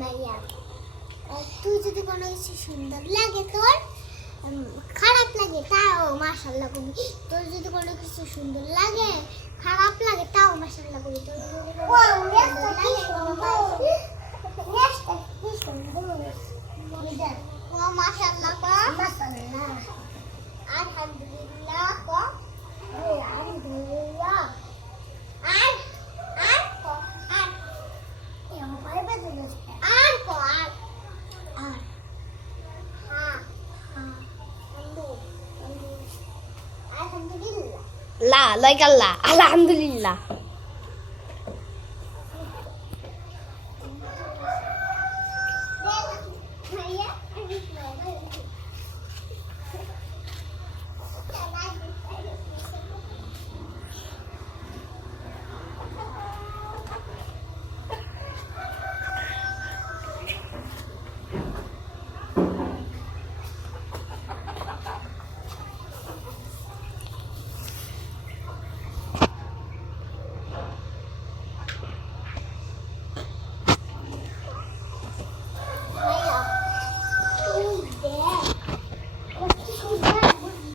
মাইয়া তুই যদি কোনো কিছু সুন্দর লাগে তোর খারাপ লাগে তাও মাশাআল্লাহ কবি তোর যদি কোনো কিছু সুন্দর লাগে খারাপ লাগে তাও মাশাআল্লাহ কবি তোর যদি মাশাআল্লাহ মাশাআল্লাহ আলহামদুলিল্লাহ আলহামদুলিল্লাহ আর আর আর এমন ভাবে বলছিস আর আর আর হ্যাঁ হ্যাঁ আলহামদুলিল্লাহ লা লাইক আল্লাহ আলহামদুলিল্লাহ